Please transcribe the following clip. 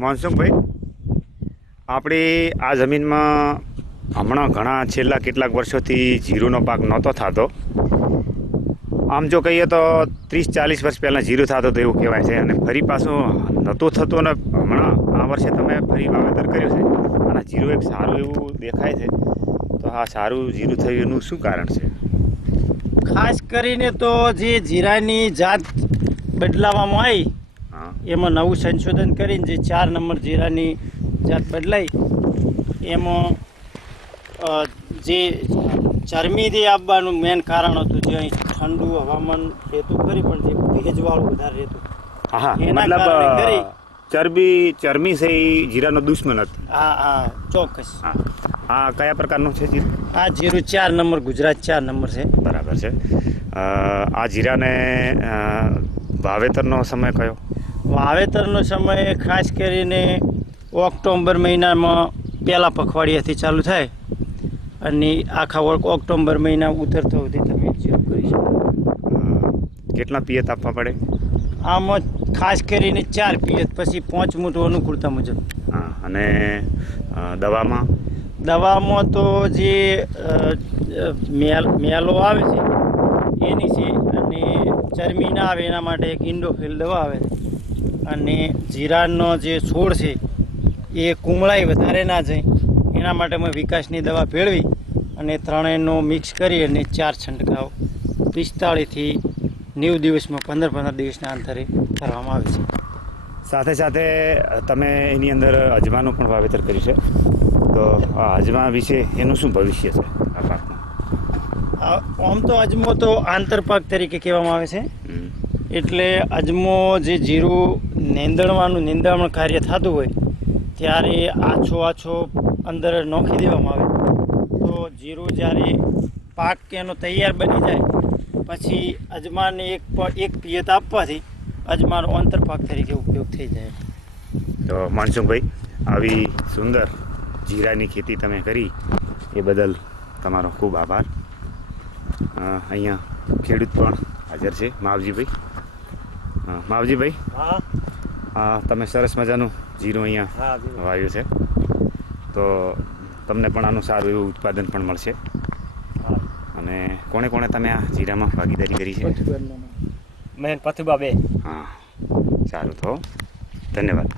મોનસુખભાઈ, આપણી આ જમીનમાં હમણાં ઘણા છેલ્લા કેટલાક વર્ષોથી જીરુનો પાક નહોતો થતો. આમ જો કહીએ તો 30-40 વર્ષ પહેલાં જીરું થતું તો એવું કહેવાય છે, અને ફરી પાછું નહોતું થતું અને હમણાં આ વર્ષે તમે ફરી વાવેતર કર્યું છે અને જીરું એક સારું એવું દેખાય છે. તો આ સારું જીરું થયું એનું શું કારણ છે? ખાસ કરીને તો જે જીરાની જાત બદલાવવામાં આવી એમાં નવું સંશોધન કરીને જે 4 નંબર જીરાની જાત બદલાઈ એમાં જે ચરમીથી આવવાનું મેન કારણ હતું જે અહીં ઠંડુ હવામાન રહેતું ખરી પણ જે ભેજવાળું વધારે રહેતું. હા, એના મતલબ કારણે ખરી ચરમી છે એ જીરાનો દુશ્મન હતી. હા ચોક્કસ. આ કયા પ્રકારનું છે જીરું? આ જીરું 4 નંબર ગુજરાત 4 નંબર છે. બરાબર છે. આ જીરાને વાવેતરનો સમય કયો? વાવેતરનો સમય ખાસ કરીને ઓક્ટોબર મહિનામાં પહેલા પખવાડિયાથી ચાલુ થાય અને આખા ઓક્ટોબર મહિના ઉતરતો સુધી તમે જીરું કરી શકો. કેટલા પિયત આપવા પડે? આમાં ખાસ કરીને 4 પિયત પછી 5 મૂઠ અનુકૂળતા મુજબ. હા, અને દવામાં તો જે મેલો આવે છે એની છે, અને ચરમી ના આવે એના માટે એક ઇન્ડોફિલ દવા આવે છે, અને જીરાનો જે છોડ છે એ કુમળાઈ વધારે ના જાય એના માટે અમે વિકાસની દવા ભેળવી અને ત્રણેયનો મિક્સ કરી અને 4 છંટકાવ 45 થી 90 દિવસમાં 15 દિવસના અંતરે કરવામાં આવે છે. સાથે સાથે તમે એની અંદર અજમાનું પણ વાવેતર કર્યું છે, તો આ અજમા વિશે એનું શું ભવિષ્ય છે આ પાકમાં? આમ તો અજમો તો આંતરપાક તરીકે કહેવામાં આવે છે. એટલે અજમો જે જીરું નીંદણનું કાર્ય થતું હોય ત્યારે આછો અંદર નોખી દેવામાં આવે તો જીરું જ્યારે પાક એનો તૈયાર બની જાય પછી અજમાને એક પિયત આપવાથી અજમાનો આંતરપાક તરીકે ઉપયોગ થઈ જાય. તો મોનસુખભાઈ, આવી સુંદર જીરાની ખેતી તમે કરી એ બદલ તમારો ખૂબ આભાર. અહીંયા ખેડૂત પણ હાજર છે, માવજીભાઈ. તમે સરસ મજાનું જીરું અહીંયા વાવ્યું છે, તો તમને પણ આનું સારું એવું ઉત્પાદન પણ મળશે. અને કોણે તમે આ જીરામાં ભાગીદારી કરી છે? મેં પથુબા બે. હા, સારું. તો ધન્યવાદ.